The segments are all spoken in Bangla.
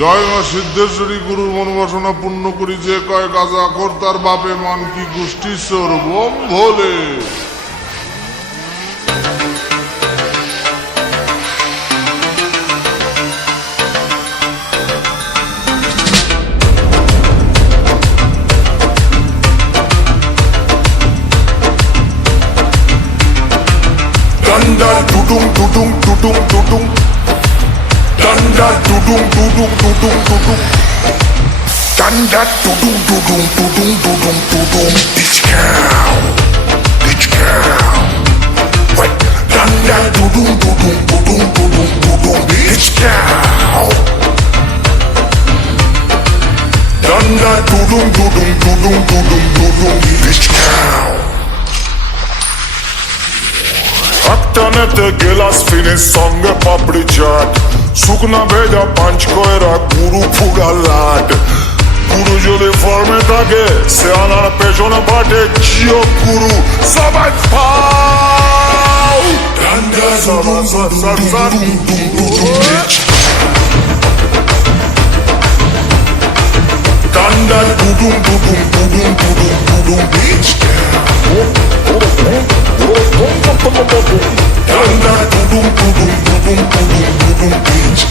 জয় মা সিদ্ধেশ্বরী গুরুর মনোবাসনা পূর্ণ করি, যে কয় গাজা কর তার বাপে মান কি গোষ্ঠী চোর বোম ভোলে। Danda dudung dudung dudung dudung. Danda dudung dudung dudung dudung. Danda dudung dudung dudung dudung dudung. Bitch cow, bitch cow. Wait, danda dudung dudung dudung dudung dudung. Bitch cow. Danda dudung dudung dudung dudung dudung. Bitch cow. Aktanete gelas finish songe papdi chaat. Sukna bheja panch koera guru pura lad. Guru jodi forme thake se anar pechone bate jio guru sabai pao. Danda dudung dudung dudung dudung bitch. Danda dudung dudung dudung dudung dudung bitch. Danda dudung dudung dudung dudung dudung bitch.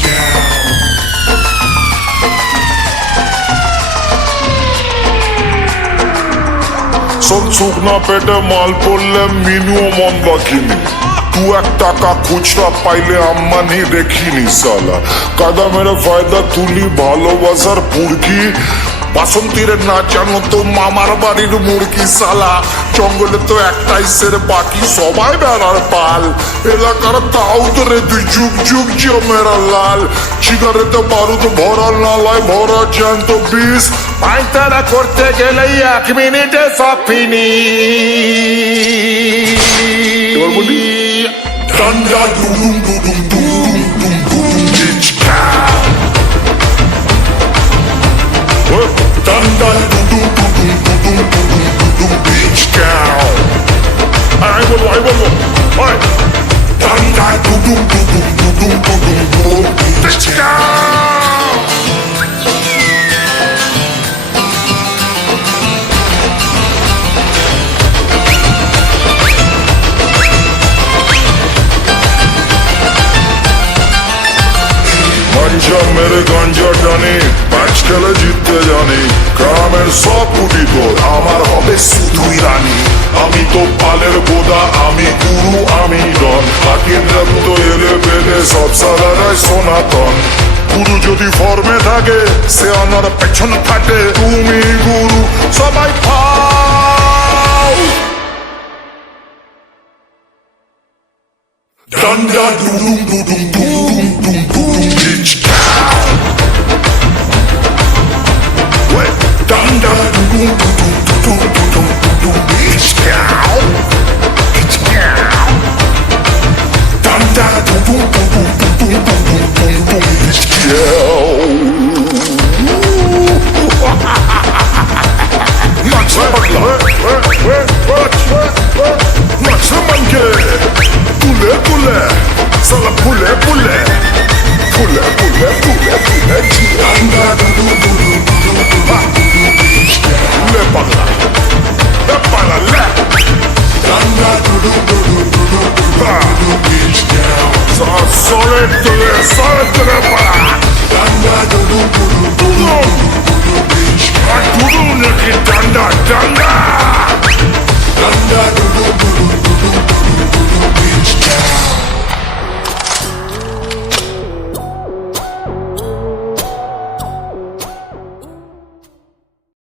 শুকনা পেটে মাল পড়লে মিনুও মন বাকিনি, দু এক টাকা খুচরা পাইলে আম্মানি দেখিনি সালা। কাদা মেরে ফায়দা তুলি ভালোবাসার পুরকি, বাসন্তীর না জানো তো মামার বাড়ির মুরগি সালা। জঙ্গলে তো একটাই সের, বাকি সবাই বেড়ার পাল। এলাকার তাও ধরে দুই যুগ যুগ জমেরা লাল। সিগারেতে বারুদ ভরা নালায় ভরা জ্যান্ত বিষ, পায়তারা করতে গেলেই 1 মিনিটে সব ফিনিশ। এবার বলি Danda dudung dudung dudung dudung dudung bitch cow. Danda dudung dudung dudung dudung dudung bitch cow. I বলবো Danda dudung dudung dudung dudung dudung bitch cow. গাঞ্জা মেরে গাঞ্জা টানি, ম্যাচ খেলে জিততে জানি। গ্রামের সব কুটি তোর, আমার হবে শুধুই রানী। আমি তো পালের বোদা, আমি গুরু আমি ডন। হাতির রক্ত এলে বেলে সব সালারাই সনাতন। গুরু যদি ফর্মে থাকে সে আমার পেছন থাকে। তুমি গুরু সবাই পাও। Danda dudung dudung dudung dudung dudung bitch cow. Wait, danda dudung dudung dudung dudung dudung bitch cow. Bitch cow. Danda dudung dudung dudung dudung dudung bitch cow. Max Bagla. Max Manke. Pule pule, sala pule pule, pule pule pule pule. Danda dudung dudung dudung dudung dudung bitch cow. Le parla le. Danda dudung dudung dudung dudung dudung bitch cow. Solete